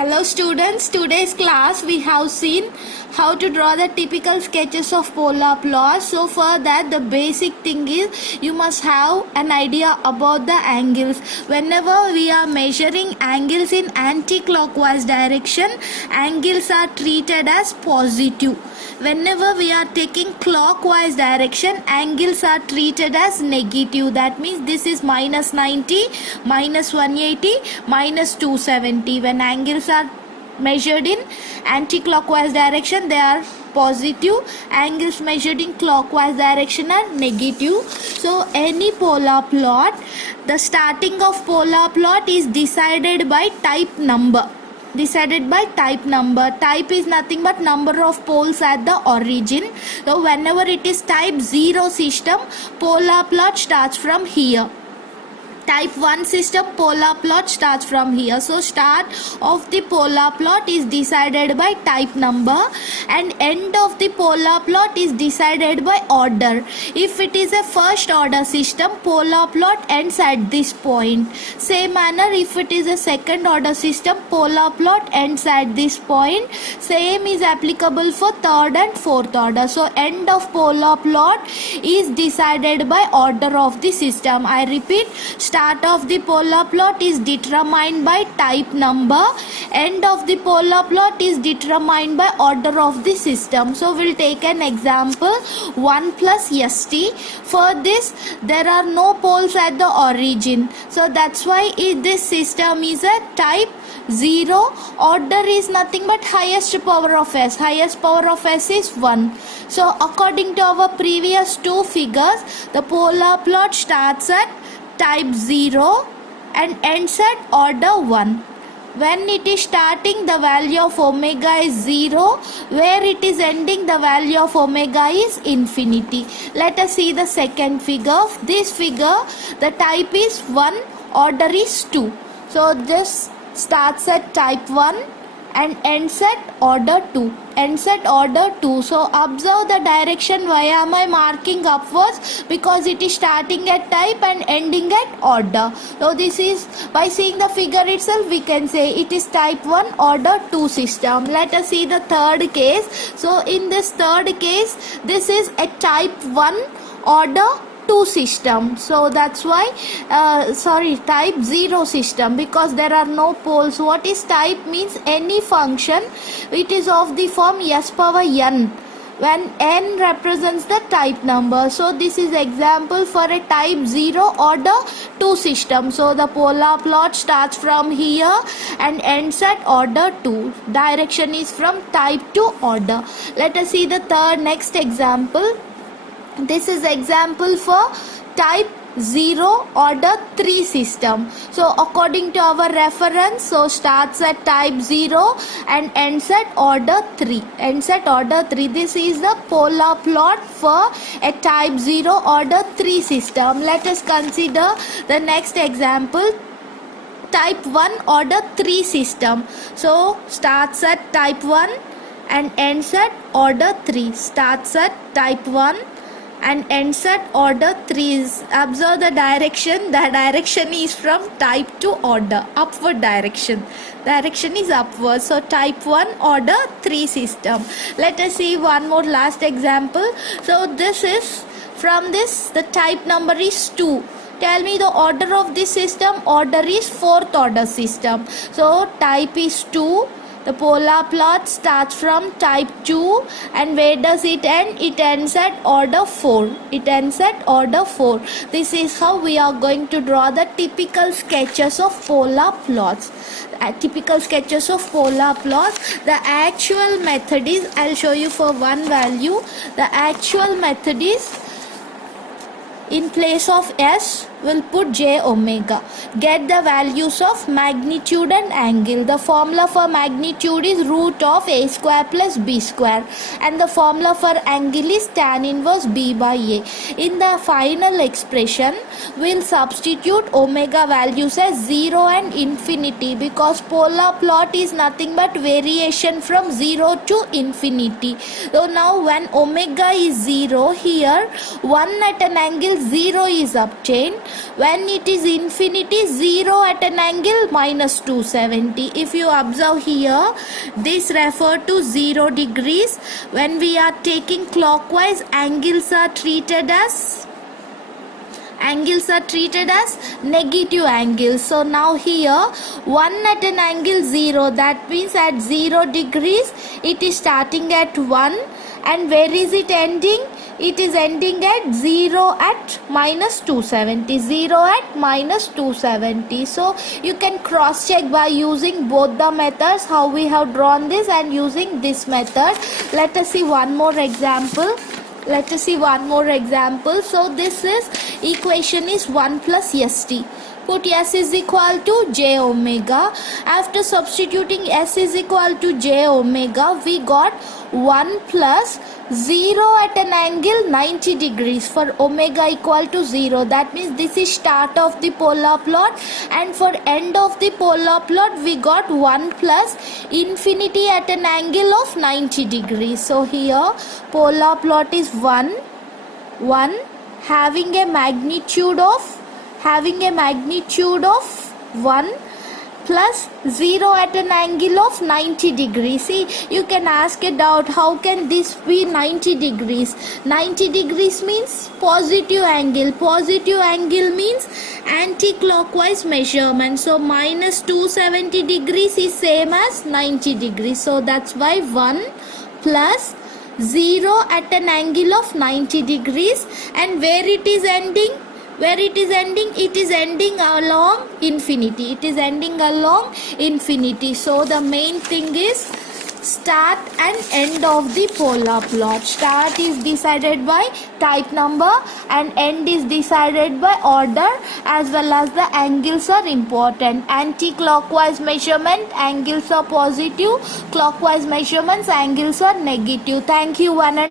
Hello students, today's class we have seen how to draw the typical sketches of polar plots. So for that the basic thing is you must have an idea about the angles. Whenever we are measuring angles in anti-clockwise direction, angles are treated as positive. Whenever we are taking clockwise direction, angles are treated as negative. That means this is minus 90, minus 180, minus 270. When angles are measured in anti-clockwise direction, they are positive. Angles measured in clockwise direction are negative. So any polar plot, the starting of polar plot is decided by type number. Type is nothing but number of poles at the origin. So whenever it is type 0 system, polar plot starts from here. Type 1 system, polar plot starts from here. So start of the polar plot is decided by type number and end of the polar plot is decided by order. If it is a first order system, polar plot ends at this point. Same manner, if it is a second order system, polar plot ends at this point. Same is applicable for third and fourth order. So end of polar plot is decided by order of the system. I repeat, start of the polar plot is determined by type number, end of the polar plot is determined by order of the system. So we'll take an example, 1 plus st. For this there are no poles at the origin, so that's why this system is a type 0. Order is nothing but highest power of s. Highest power of s is 1. So according to our previous two figures, the polar plot starts at type 0 and ends at order 1. When it is starting, the value of omega is 0. Where it is ending, the value of omega is infinity. Let us see the second figure. This figure, the type is 1, order is 2. So this starts at type 1 and ends at order 2. So observe the direction. Why am I marking upwards? Because it is starting at type and ending at order. So this is, by seeing the figure itself, we can say it is type 1 order 2 system. Let us see the third case. So in this third case, this is a type 1 order 2 system. So that's why type 0 system, because there are no poles. What is type means any function it is of the form s power n, when n represents the type number. So this is example for a type 0 order 2 system. So the polar plot starts from here and ends at order 2. Direction is from type to order. Let us see the next example. This is example for type 0 order 3 system. So according to our reference, so starts at type 0 and ends at order 3. This is the polar plot for a type 0 order 3 system. Let us consider the next example, type 1 order 3 system. So starts at type 1 and ends at order 3. Starts at type 1 and ends at order 3. Observe the direction. The direction is from type to order, upward direction. Direction is upward. So type 1 order 3 system. Let us see one more last example. So this is, from this the type number is 2. Tell me the order of this system. Order is fourth order system. So type is 2. The polar plot starts from type 2 and where does it end? It ends at order 4. This is how we are going to draw the typical sketches of polar plots. The actual method is, I'll show you for one value. The actual method is, in place of s, we'll put j omega. Get the values of magnitude and angle. The formula for magnitude is root of a square plus b square, and the formula for angle is tan inverse b by a. In the final expression, we'll substitute omega values as 0 and infinity, because polar plot is nothing but variation from 0 to infinity. So now when omega is 0, here 1 at an angle 0 is obtained. When it is infinity, 0 at an angle minus 270. If you observe here, this refer to 0 degrees. When we are taking clockwise, angles are treated as negative angles. So now here 1 at an angle 0, that means at 0 degrees it is starting at 1, and where is it ending? It is ending at 0 at minus 270. 0 at minus 270. So you can cross check by using both the methods, how we have drawn this, and using this method. Let us see one more example. So this is equation is 1 plus st. Put s is equal to j omega. After substituting s is equal to j omega, we got 1 plus 0 at an angle 90 degrees for omega equal to 0. That means this is start of the polar plot, and for end of the polar plot we got 1 plus infinity at an angle of 90 degrees. So here polar plot is 1 having a magnitude of 1 plus 0 at an angle of 90 degrees. See, you can ask a doubt, how can this be 90 degrees? 90 degrees means positive angle. Positive angle means anti-clockwise measurement. So minus 270 degrees is same as 90 degrees. So that's why 1 plus 0 at an angle of 90 degrees. And where it is ending? It is ending along infinity. So the main thing is start and end of the polar plot. Start is decided by type number and end is decided by order, as well as the angles are important. Anti-clockwise measurement, angles are positive. Clockwise measurements, angles are negative. Thank you, one and